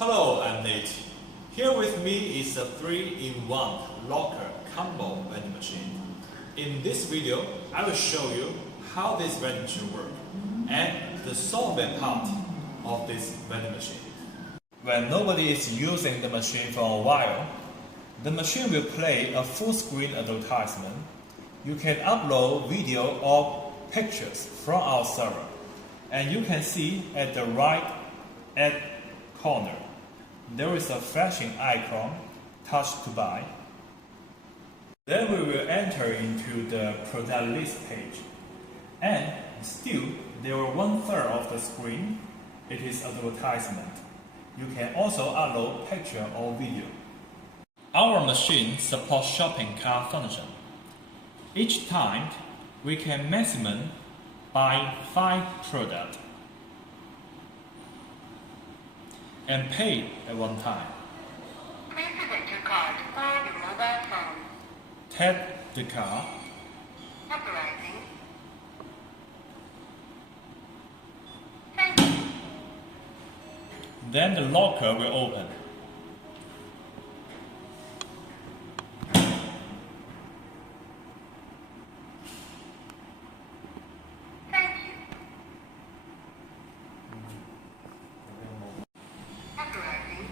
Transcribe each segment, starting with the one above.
Hello, I'm Nate. Here with me is a 3-in-1 locker combo vending machine. In this video, I will show you how this vending machine works and the software part of this vending machine. When nobody is using the machine for a while, the machine will play a full-screen advertisement. You can upload video or pictures from our server, and you can see at the right corner there is a flashing icon, touch to buy. Then we will enter into the product list page, and still there are 1/3 of the screen. It is advertisement. You can also upload picture or video. Our machine supports shopping cart function. Each time we can maximum buy 5 products and pay at one time. Please present your card or your mobile phone. Tap the card. Authorizing. Thank you. Then the locker will open. Thank you. Authorizing.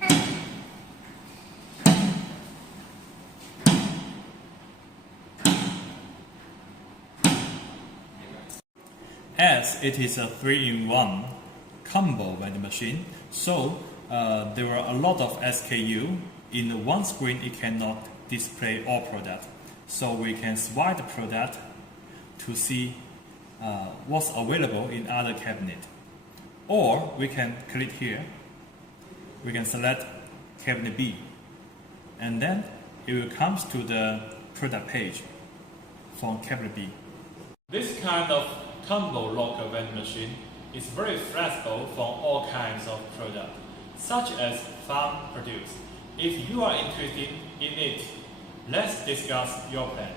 Thank you. As it is a 3-in-1 combo vending machine, so there are a lot of SKU. In one screen it cannot display all products. So we can swipe the product to see what's available in other cabinet. Or we can click here. We can select cabinet B. And then it will come to the product page from cabinet B. This kind of combo locker vending machine is very flexible for all kinds of products, such as farm produce. If you are interested in it, let's discuss your plan.